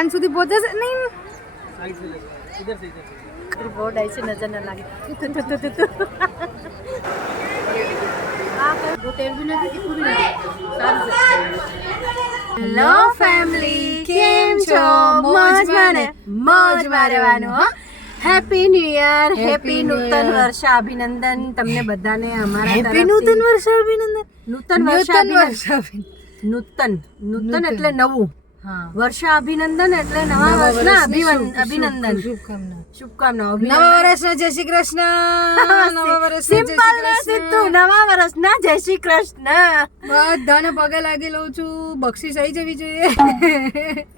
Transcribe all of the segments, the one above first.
5 સુધી પહોંચે છે નહીં બોર્ડ આવી છે નજર ના લાગે હેલો ફેમિલી કેમ છો મોજમાં રહેવાનું હો હેપી ન્યુ યર હેપી નૂતન વર્ષ અભિનંદન તમને બધાને અમારા હેપી નૂતન વર્ષ અભિનંદન નૂતન એટલે નવું વર્ષ અભિનંદન એટલે નવા વર્ષના અભિનંદન શુભકામનાઓ નવા વર્ષના જય શ્રી કૃષ્ણ નવા વર્ષના જય શ્રી કૃષ્ણ બધાને પગે લાગી લઉં છું બક્ષીસ આવી જવી જોઈએ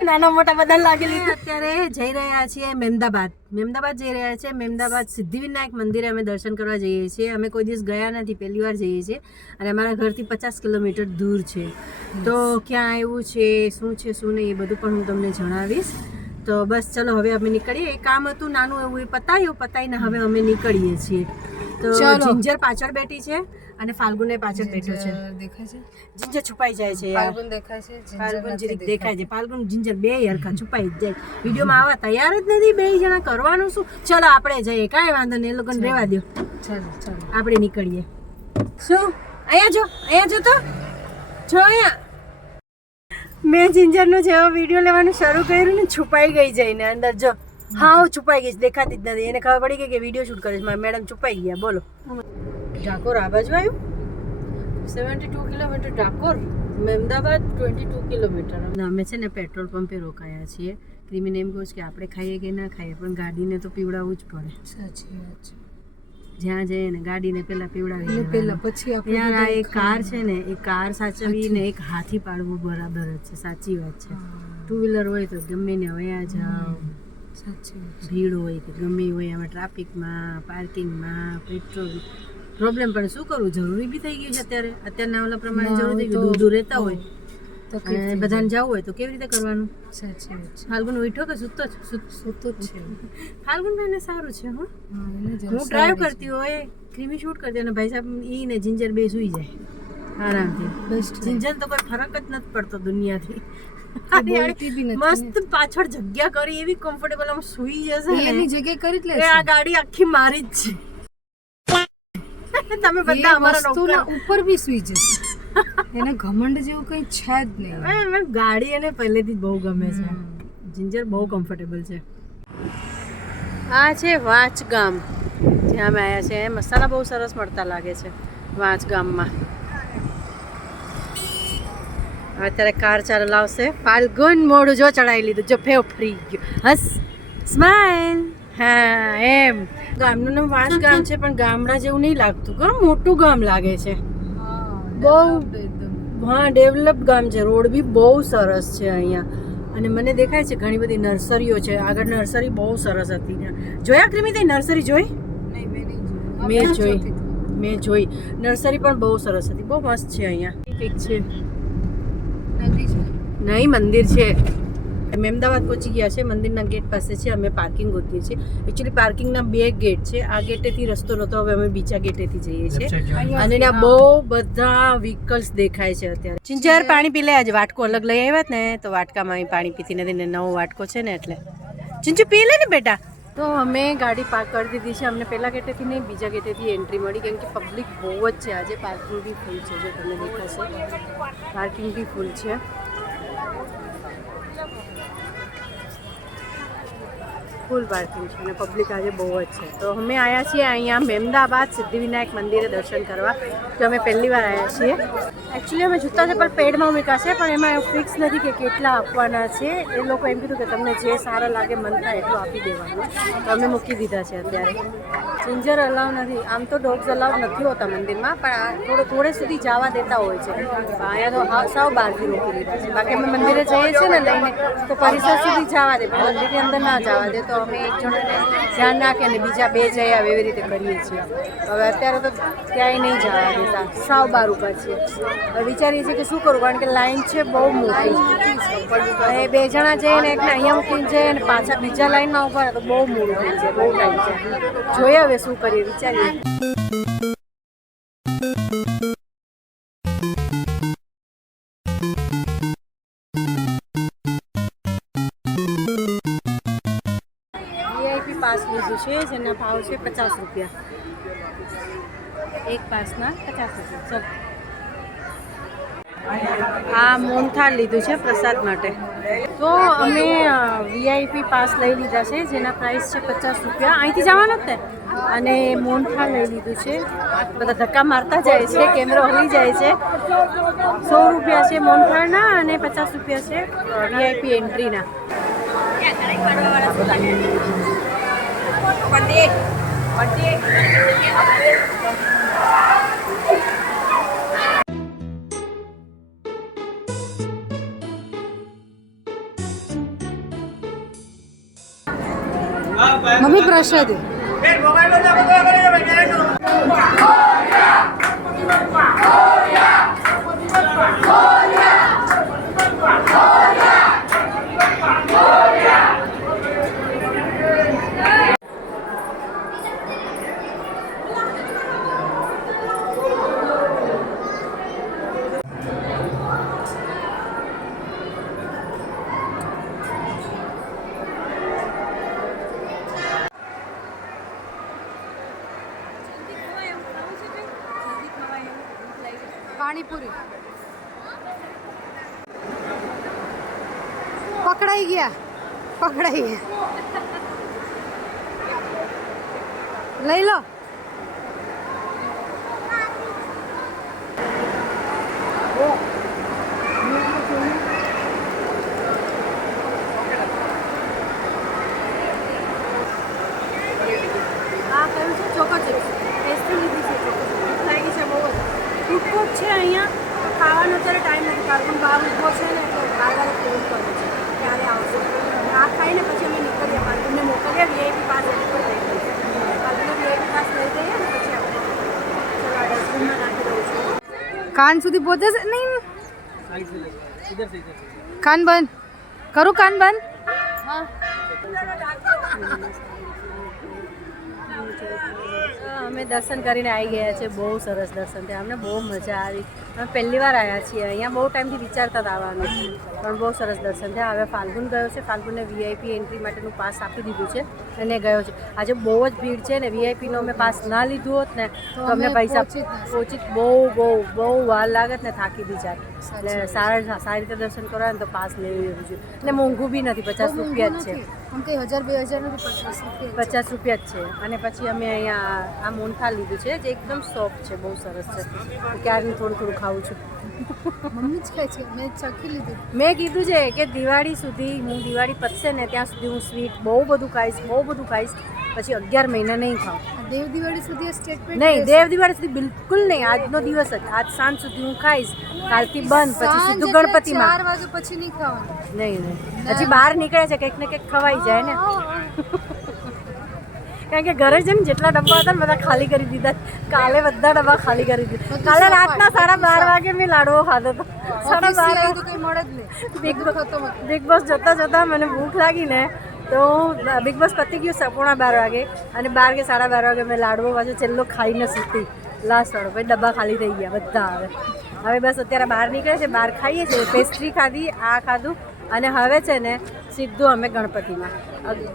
નાના મોટા બધા લાગેલી અત્યારે જઈ રહ્યા છીએ મહેમદાબાદ જઈ રહ્યા છીએ મહેમદાબાદ સિદ્ધિવિનાયક મંદિરે અમે દર્શન કરવા જઈએ છીએ અમે કોઈ દિવસ ગયા નથી પહેલી વાર જઈએ છીએ અને અમારા ઘરથી 50 કિલોમીટર દૂર છે તો ક્યાં આવ્યું છે શું નહીં એ બધું પણ હું તમને જણાવીશ તો બસ ચલો હવે અમે નીકળીએ એક કામ હતું નાનું એવું એ પતાવીને હવે અમે નીકળીએ છીએ તો જિંજર પાછળ બેઠી છે અને ફાલ્ગુને પાછળ બેઠો છે દેખાય છે જિંજર છુપાઈ જાય છે ફાલ્ગુન દેખાય છે ફાલ્ગુન જીરીક દેખાય છે ફાલ્ગુન જિંજર બે હરખા છુપાઈ જાય વિડીયોમાં આવવા તૈયાર જ નથી બે જણા કરવાનું શું ચલો આપણે જઈએ કાંઈ વાંધો નહીં એ લોકોને રહેવા દો ચાલો આપણે નીકળીએ શું અહીંયા જો તો જો અહીંયા મેં જિંજરનો જેવો વિડીયો લેવાનું શરૂ કર્યું ને છુપાઈ ગઈ જઈને અંદર જો હા હું છુપાઈ ગઈ દેખાતી જ નથી એને ખબર પડી ગઈ કે વિડીયો શૂટ કરે છે મેડમ છુપાઈ ગયા બોલો ડાકોર આ બાજુ આવ્યું 72 કિલોમીટર ડાકોર મહેમદાબાદ 22 કિલોમીટર અમે છે ને પેટ્રોલ પંપે રોકાયા છીએ ક્રિમીને એમ કહું કે આપણે ખાઈએ કે ના ખાઈએ પણ ગાડીને તો પીવડાવવું જ પડે સાચી વાત છે જ્યાં જઈએ ને ગાડીને પહેલાં પીવડાવી પહેલાં પછી આપણે આ એક કાર છે ને એ કાર સાચવી ને એક હાથી પાડવું બરાબર જ છે સાચી વાત છે 2 વ્હીલર હોય તો ગમે ને વયા જાઓ સાચી ભીડ હોય કે ગમે હોય આમાં ટ્રાફિકમાં પાર્કિંગમાં પેટ્રોલ પ્રોબ્લેમ પણ શું કરવું જરૂરી બી થઈ ગયું છે અત્યારના ઓલા પ્રમાણે જરૂરી થઈ ગયું દૂર રહેતા હોય તો બધાને જવું હોય તો કેવી રીતે કરવાનું સાચી વાત છે ફાલ્ગુન ઉઠો કે સૂતો જ છે ફાલ્ગુન ભાઈને સારું છે હું ડ્રાઈવ કરતી હોય ક્રીમી શૂટ કરતી અને ભાઈ સાહેબ ઈ ને જિંજર બે સુઈ જાય આરામથી જિંજર તો કોઈ ફરક જ નથી પડતો દુનિયાથી મસ્ત પાછળ જગ્યા કરી એવી કમ્ફર્ટેબલ આમ સુઈ જશે એની જગ્યાએ કરી જ લે આ ગાડી આખી મારી જ છે તમે બધા અમારા વસ્તુના ઉપર બી સુઈ જશે એને ઘમંડ જેવું કંઈ છે જ નહીં ગાડી એને પહેલેથી જ બહુ ગમે છે જિંજર બહુ કમ્ફર્ટેબલ છે આ છે વાંચ ગામ જ્યાં અમે આવ્યા છે મસાલા બહુ સરસ મળતા લાગે છે વાંચ ગામમાં અત્યારે કાર ચલાવશે ફાલ્ગુન મોઢું જો ચડાવી લીધું જો ફેવ ફરી ગયું હસ સ્માઈલ હા એમ ગામનું નામ વાંચ ગામ છે પણ ગામડા જેવું નહીં લાગતું ઘણું મોટું ગામ લાગે છે બહુ હા ડેવલપ ગામ છે રોડ બી બહુ સરસ છે અહીંયા અને મને દેખાય છે ઘણી બધી નર્સરીઓ છે આગળ નર્સરી બહુ સરસ હતી જોયા ક્રિમી તે નર્સરી જોઈ મેં જોઈ નર્સરી પણ બહુ સરસ હતી બહુ મસ્ત છે અહીંયા ઠીક છે નહીં મંદિર છે મહેમદાબાદ પહોંચી ગયા છે મંદિરના ગેટ પાસે છે અમે પાર્કિંગ ગોતીએ છીએ એકચ્યુઅલી પાર્કિંગના 2 ગેટ છે આ ગેટેથી રસ્તો નહોતો હવે અમે બીજા ગેટેથી જઈએ છીએ અને ત્યાં બહુ બધા વ્હીકલ્સ દેખાય છે અત્યારે જિંજર પાણી પી લે આજે વાટકો અલગ લઈ આવ્યા ને તો વાટકામાં પાણી પીતી નથી ને નવો વાટકો છે ને એટલે જિંજુ પી લે ને બેટા તો અમે ગાડી પાર્ક કરી દીધી છે અમને પહેલા ગેટેથી નહીં બીજા ગેટેથી એન્ટ્રી મળી કેમ કે પબ્લિક બહુ જ છે આજે પાર્કિંગ બી ફૂલ છે જો તમને દેખાશે પાર્કિંગ બી ફૂલ છે ફૂલ પાર્કિંગ છે અને પબ્લિક આજે બહુ જ છે તો અમે આવ્યા છીએ અહીંયા મહેમદાબાદ સિદ્ધિવિનાયક મંદિરે દર્શન કરવા તો અમે પહેલી વાર આવ્યા છીએ એકચ્યુઅલી અમે જૂતા ચપ્પલ પેડમાં મૂક્યા છે પણ એમાં ફિક્સ નથી કે કેટલા આપવાના છે એ લોકો એમ કીધું કે તમને જે સારા લાગે મન થાય એટલું આપી દેવાનું તો અમે મૂકી દીધા છે અત્યારે જિંજર અલાવ નથી આમ તો ડોગ્સ અલાવ નથી હોતા મંદિરમાં પણ થોડે સુધી જવા દેતા હોય છે અહીંયા તો સાવ બહારથી રોકી દીધા છે બાકી અમે મંદિરે જઈએ છીએ ને લઈને તો પરિસર સુધી જવા દે પણ મંદિરની અંદર ના જવા દે તો અમે એક જણને ધ્યાન રાખીએ અને બીજા 2 જઈ આવે એવી રીતે કરીએ છીએ હવે અત્યારે તો ક્યાંય નહીં જવા દેતા સાવ બહાર ઊભા છીએ હવે વિચારીએ છીએ કે શું કરું કારણ કે લાઈન છે બહુ મોટી હવે 2 જણા જઈએ ને એકને અહીંયા મૂકીને જઈએ અને પાછા બીજા લાઈનમાં ઊભા રહે તો બહુ મોડું થઈ જાય બહુ ટાઈમ છે જોઈએ હવે શું કરીએ વિચારીએ છે જેના ભાવ છે 50 રૂપિયા. એક પાસના 50 રૂપિયા. ચલો, આ મોહનથાળ લીધું છે પ્રસાદ માટે. તો અમે VIP પાસ લઈ લીધા છે જેના પ્રાઇસ છે 50 રૂપિયા. અહીંથી જવાનું જ ને. અને મોહનથાળ લઈ લીધું છે. બધા ધક્કા મારતા જાય છે, કેમેરો હલી જાય છે. 100 રૂપિયા છે મોહનથાળના અને 50 રૂપિયા છે VIP એન્ટ્રીના. મમ્મી પ્રસાદ પાણીપુરી પકડાઈ ગયા લઈ લો. આ કયું છે? Choco chips. ટેસ્ટી લીધી છે ચોકો ચિપ્સ. ભૂખ લાગી છે બહુ જ. ઉઠવો જ છે અહીંયા. ખાવાનો અત્યારે ટાઈમ નથી. કારણ બહાર ઉઠવો છે ને તો બહાર ફોન કરે છે ક્યારે આવશે. આ ખાઈને પછી અમે નીકળીએ. પાર્કુને મોકલીએ. VIP પાસ લઈ લઈએ. પાર્કુને VIP પાસ લઈ જઈએ ને પછી આપણે ચલો ડસ્ટબિનમાં નાખી દઉં છું. કાન સુધી પહોંચે છે નહીં? કાન બંધ કરું? કાન બંધ. હા, અમે દર્શન કરીને આવી ગયા છે. બહુ સરસ દર્શન થયા. અમને બહુ મજા આવી. અમે પહેલી વાર આવ્યા છીએ અહીંયા. બહુ ટાઈમથી વિચારતા હતા આવવાનું, પણ બહુ સરસ દર્શન થયા. હવે ફાલ્ગુન ગયો છે. ફાલ્ગુનને VIP એન્ટ્રી માટેનું પાસ આપી દીધું છે અને ગયો છે. આજે બહુ જ ભીડ છે ને. VIPનો અમે પાસ ના લીધું હોત ને તો અમને પૈસા પહોંચી બહુ વાર લાગત ને થાકી બી જાય. એટલે સારી રીતે દર્શન કરવા ને તો પાસ લેવું એવું છે. અને મોંઘું બી નથી. 50 રૂપિયા જ છે. આમ કંઈ 1000-2000 નથી. 50 રૂપિયા જ છે. અને પછી અમે અહીંયા આ મોહનથાળ લીધું છે જે એકદમ સોફ્ટ છે. બહુ સરસ છે. ક્યારનું થોડું ખાવું છું. મમ્મી જ ખાય છે. મેં ચાખી લીધું. મેં કીધું છે કે દિવાળી સુધી દિવાળી પતશે ને ત્યાં સુધી હું સ્વીટ બહુ બધું ખાઈશ. પછી 11 મહિના નહીં ખાઉં. દેવ દિવાળી સુધી સ્ટેટમેન્ટ નહીં. દેવ દિવાળી સુધી બિલકુલ નહીં. આજનો દિવસ જ. આજ સાંજ સુધી હું ખાઈશ. કાલથી બંધ. પછી સીધું ગણપતિમાં 4 વાગે પછી નહીં ખાવાનું. નહીં. હજી બહાર નીકળે છે. કંઈક ને કંઈક ખવાઈ જાય ને. કારણ કે ઘરે છે ને જેટલા ડબ્બા હતા ને બધા ખાલી કરી દીધા. કાલે બધા ડબ્બા ખાલી કરી દીધા. કાલે રાતના 12:30 વાગે મેં લાડવો ખાધો હતો. 12:30 તો કંઈ મળે જ નહીં. બિગ બોસ જતા મને ભૂખ લાગી ને તો બિગ બોસ પતી ગયું 12:15 વાગે અને 12 કે 12:30 વાગે મેં લાડવો પાછો છેલ્લો ખાઈને સૂતી લાસ્ટ વાળો. પછી ડબ્બા ખાલી થઈ ગયા બધા. હવે બસ અત્યારે બહાર નીકળે છે. બહાર ખાઈએ છીએ. પેસ્ટ્રી ખાધી, આ ખાધું અને હવે છે ને સીધું અમે ગણપતિમાં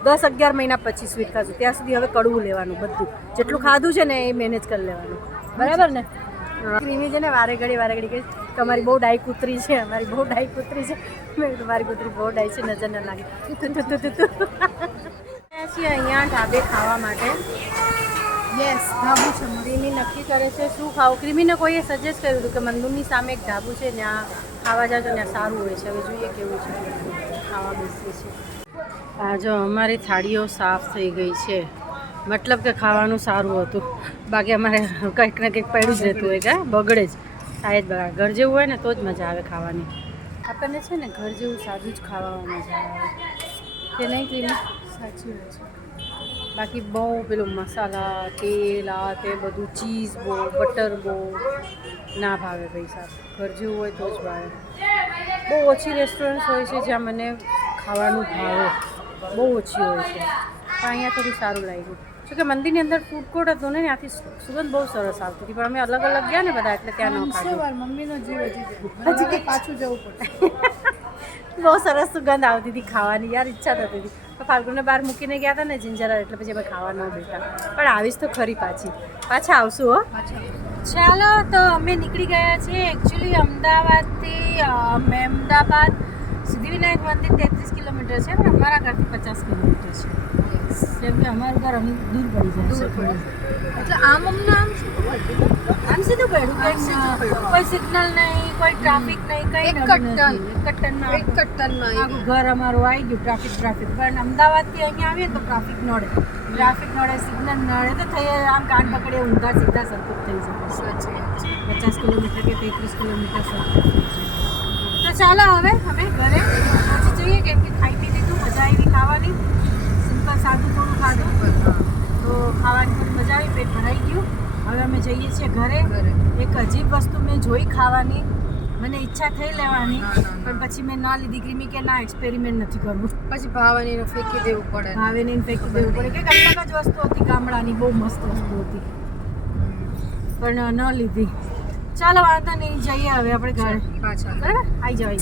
10-11 મહિના પછી સ્વીટ ખાશું. ત્યાં સુધી હવે કડવું લેવાનું. બધું જેટલું ખાધું છે ને એ મેનેજ કરી લેવાનું. બરાબર ને? ક્રીમી છે ને વારે ઘડી કહે તમારી બહુ ડાઈ કૂતરી છે. અમારી બહુ ડાઈ કૂતરી છે. મેં તમારી કૂતરી બહુ ડાઈ છે. નજર ન લાગે. છીએ અહીંયા ઢાબે ખાવા માટે. યસ, ઢાબુ છે. ક્રીમી નક્કી કરે છે શું ખાવું. ક્રીમીને કોઈએ સજેસ્ટ કર્યું હતું કે મંદિરની સામે એક ઢાબુ છે ત્યાં ખાવા જાવ તો ત્યાં સારું હોય છે. હવે જોઈએ કેવું છે. ખાવા બેસીએ છીએ. આ જો અમારી થાળીઓ સાફ થઈ ગઈ છે. મતલબ કે ખાવાનું સારું હતું. બાકી અમારે કંઈક ને કંઈક પડ્યું જ રહેતું હોય કે બગડે જ. શાયદ બરાબર ઘર જેવું હોય ને તો જ મજા આવે ખાવાની. આપણને છે ને ઘર જેવું સાદું જ ખાવામાં મજા આવે કે નહીં ક્રીમી? સાચી વાત છે. બાકી બહુ પેલું મસાલા, તેલ, આ તે બધું ચીઝ બહુ, બટર બહુ ના ભાવે પૈસા. ઘર જેવું હોય તો જ ભાવે. બહુ ઓછી રેસ્ટોરન્ટ હોય છે જ્યાં મને ખાવાનું ભાવે. બહુ ઓછી હોય છે. પણ અહીંયા થોડું સારું લાગ્યું. જો કે મંદિરની અંદર ફૂડ કોર્ટ હતું ને ત્યાંથી સુગંધ બહુ સરસ આવતી હતી. પણ અમે અલગ અલગ ગયા ને બધા એટલે ત્યાં ન ખાધું. મમ્મીનો જીવ હજી પાછું જવું પડે. બહુ સરસ સુગંધ આવતી હતી ખાવાની. યાર ઈચ્છા થતી હતી. તો ફાલ્ગુને બહાર મૂકીને ગયા હતા ને જિંજર એટલે પછી અમે ખાવા ન બેઠા પણ આવીશ તો ખરી પાછા આવશું હો. ચાલો તો અમે નીકળી ગયા છીએ એકચ્યુઅલી અમદાવાદથી મહેમદાબાદ સિદ્ધિવિનાયક મંદિર 33 કિલોમીટર છે પણ અમારા ઘરથી 50 કિલોમીટર છે કેમ કે અમારું ઘર અમે દૂર પડી જાય છે એટલે આમ સીધું પડ્યું કોઈ સિગ્નલ નહીં કોઈ ટ્રાફિક નહીં કઈ એક કટ્ટનમાં આખું ઘર અમારું આવી ગયું ટ્રાફિક પણ અમદાવાદથી અહીંયા આવીએ તો ટ્રાફિક નડે સિગ્નલ નડે તો થઈ આમ કાન પકડે ઊંધા સીધા સરખું થઈ શકે 50 કિલોમીટર કે 33 કિલોમીટર સરખું થઈ જાય. તો ચાલો હવે અમે ઘરે પહોંચી જઈએ કેમ કે ખાઈ પી લીધું મજા આવી ખાવાની સિમ્પલ સાદું થોડું ખાધું તો ખાવાની થોડી મજા આવી પેટ ભરાઈ ગયું. હવે અમે જઈએ છીએ ઘરે. એક અજીબ વસ્તુ મેં જોઈ ખાવાની મને ઈચ્છા થઈ લેવાની પણ પછી મેં ના લીધી ક્રીમી કે ના એક્સપેરિમેન્ટ નથી કરવું પછી ભાવેને ફેંકી દેવું પડે કે અલગ જ વસ્તુ હતી ગામડાની બહુ મસ્ત વસ્તુ હતી પણ ન લીધી. ચાલો વાંધો નહીં જઈએ હવે આપણે ઘરે પાછા બરાબર આવી જાવ